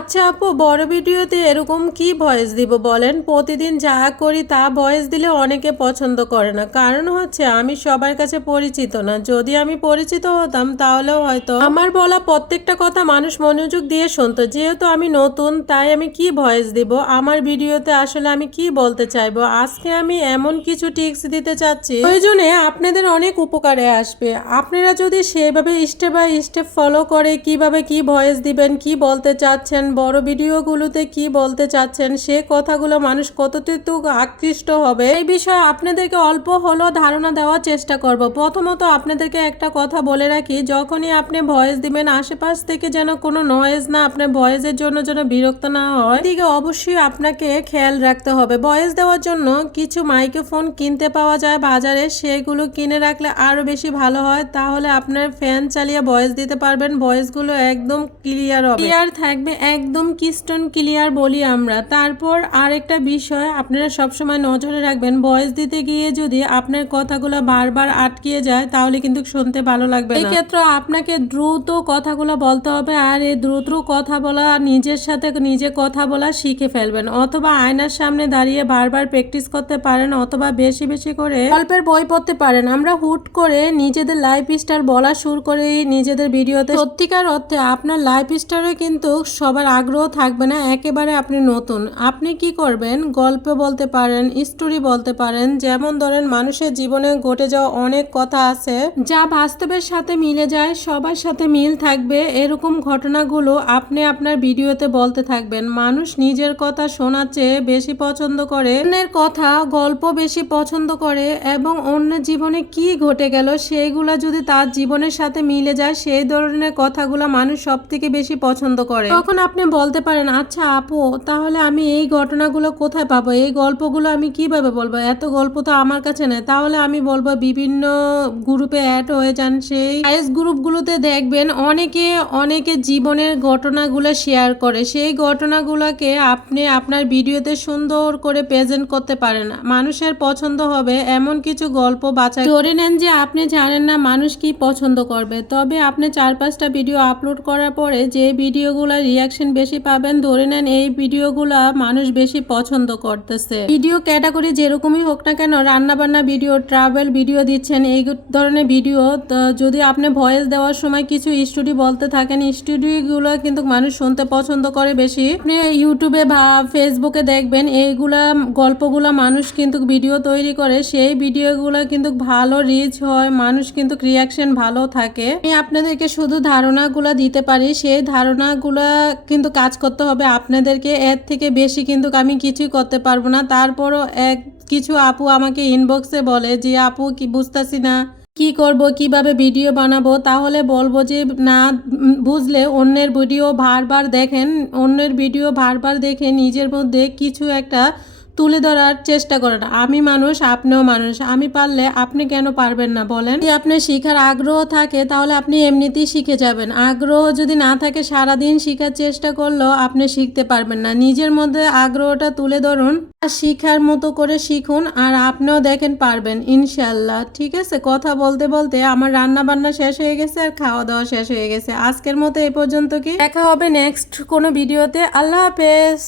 আচ্ছা আপু, বড় ভিডিওতে এরকম কি ভয়েস দিব বলেন? প্রতিদিন যা করি তা ভয়েস দিলে অনেকে পছন্দ করে না। কারণ হচ্ছে আমি সবার কাছে পরিচিত না। যদি আমি পরিচিত হতাম তাহলেও হয়তো আমার বলা প্রত্যেকটা কথা মানুষ মনোযোগ দিয়ে শুনতো। যেহেতু আমি নতুন, তাই আমি কি ভয়েস দিব? আমার ভিডিওতে আসলে আমি কি বলতে চাইব? আজকে আমি এমন কিছু টিপস দিতে চাচ্ছি। প্রয়োজনে আপনাদের অনেক উপকারে আসবে। আপনারা যদি সেভাবে স্টেপ বাই স্টেপ ফলো করে কীভাবে কি ভয়েস দিবেন, কি বলতে চাচ্ছেন বড় ভিডিওগুলোতে কি বলতে চাচ্ছেন? সে কথাগুলো মানুষ কতটুকু আকৃষ্ট হবে? এই বিষয়ে আপনাদেরকে অল্প হলেও ধারণা দেওয়ার চেষ্টা করব। প্রথমত আপনাদেরকে একটা কথা বলে রাখি, যখনই আপনি ভয়েস দিবেন, আশেপাশ থেকে যেন কোনো নয়েজ না আপনার ভয়েসের জন্য যেন বিরক্ত না হয় দিকে অবশ্যই আপনাকে খেয়াল রাখতে হবে। ভয়েস দেওয়ার জন্য কিছু মাইক্রোফোন কিনতে পাওয়া যায় বাজারে, সেগুলো কিনে রাখলে আরও বেশি ভালো হয়। তাহলে আপনার ফ্যান চালিয়ে ভয়েস দিতে পারবেন, ভয়েসগুলো একদম ক্লিয়ার হবে। ক্লিয়ার থাকবে একদম কিস্টন ক্লিয়ার বলি আমরা। তারপর আরেকটা বিষয়, আপনারা সবসময় নজরে রাখবেন ভয়েস দিতে গিয়ে যদি আপনার কথাগুলো বারবার আটকিয়ে যায়, তাহলে কিন্তু শুনতে ভালো লাগবে এই ক্ষেত্রে আপনাকে দ্রুত কথাগুলো বলতে হবে, আর এই দ্রুত কথা বলা, নিজের সাথে নিজে কথা বলা শিখে ফেলবেন। অথবা আয়নার সামনে দাঁড়িয়ে বারবার প্র্যাকটিস করতে পারেন, অথবা বেশি বেশি করে গল্পের বই পড়তে পারেন। আমরা হুট করে নিজেদের লাইফ স্টার বলা শুরু করে, নিজেদের ভিডিওতে সত্যিকার অর্থে আপনার লাইফ স্টারে কিন্তু সবার আগ্রহ থাকবে না, একেবারে আপনি নতুন। আপনি কি করবেন? গল্প বলতে পারেন স্টোরি বলতে পারেন, যেমন ধরেন মানুষের জীবনে ঘটে যাওয়া অনেক কথা আছে, যা বাস্তবের সাথে মিলে যায়, সবার সাথে মিল থাকবে। এরকম ঘটনাগুলো আপনি আপনার ভিডিওতে বলতে থাকবেন। মানুষ নিজের কথা শোনার চেয়ে বেশি পছন্দ করে, অন্যের কথা, গল্প বেশি পছন্দ করে, এবং অন্য জীবনে কি ঘটে গেল সেইগুলো যদি তার জীবনের সাথে মিলে যায়, সেই ধরনের কথাগুলো মানুষ সব থেকে বেশি পছন্দ করে। তখন আপনি বলতে পারেন আচ্ছা আপু, তাহলে আমি এই ঘটনাগুলো কোথায় পাবো? এই গল্পগুলো আমি কীভাবে বলব? এত গল্প তো আমার কাছে নেই। তাহলে আমি বলব বিভিন্ন গ্রুপে অ্যাড হয়ে যান। সেই আইএস গ্রুপগুলোতে দেখবেন অনেকে অনেকে জীবনের ঘটনাগুলো শেয়ার করে। সেই ঘটনাগুলোকে আপনি আপনার ভিডিওতে সুন্দর করে প্রেজেন্ট করতে পারেন। মানুষের পছন্দ হবে এমন কিছু গল্প বাছাই। ধরে নেন যে আপনি জানেন না মানুষ কি পছন্দ করবে। তবে আপনি চার পাঁচটা ভিডিও আপলোড করার পরে যে ভিডিওগুলো রিয়াকশন বেশি পাবেন, ধরে নেন এই ভিডিওগুলা মানুষ বেশি পছন্দ করতেছে। ভিডিও ক্যাটাগরি যেরকমই হোক না কেন রান্না বান্না ভিডিও ট্রাভেল ভিডিও দিচ্ছেন, এই ধরনের ভিডিও যদি আপনি ভয়েস দেওয়ার সময় কিছু স্টুডি বলতে থাকেন স্টুডিওগুলো কিন্তু মানুষ শুনতে পছন্দ করে বেশি। আপনি ইউটিউবে বা ফেসবুকে দেখবেন, এইগুলা গল্পগুলা মানুষ কিন্তু ভিডিও তৈরি করে, সেই ভিডিওগুলো কিন্তু ভালো রিচ হয়, মানুষ কিন্তু রিয়াকশন ভালো থাকে। আমি আপনাদেরকে শুধু ধারণাগুলো দিতে পারি, সেই ধারণাগুলা কিন্তু কাজ করতে হবে আপনাদেরকে। এর থেকে বেশি কিন্তু আমি কিছুই করতে পারব না। তারপরও এক, কিছু আপু আমাকে ইনবক্সে বলে যে, আপু, কি বুঝতেছি না। কি করব, কীভাবে ভিডিও বানাবো? তাহলে বলব যে, না বুঝলে অন্যের ভিডিও বারবার দেখেন। অন্যের ভিডিও বারবার দেখে নিজের মধ্যে কিছু একটা তুলে ধরার চেষ্টা করেন আমি মানুষ, আপনিও মানুষ। আমি পারলে আপনি কেন পারবেন না বলেন? যদি আপনার শিখার আগ্রহ থাকে, তাহলে আপনি এমনিতেই শিখে যাবেন। আগ্রহ যদি না থাকে, সারাদিন শিখার চেষ্টা করলেও আপনি শিখতে পারবেন না। নিজের মধ্যে আগ্রহটা তুলে ধরুন আর শিখার মতো করে শিখুন আর আপনিও দেখেন পারবেন ইনশাল্লাহ ঠিক আছে? কথা বলতে বলতে আমার রান্না বান্না শেষ হয়ে গেছে আর খাওয়া দাওয়া শেষ হয়ে গেছে। আজকের মতো এ পর্যন্ত কি? দেখা হবে নেক্সট কোনো ভিডিওতে। আল্লাহ হাফেজ।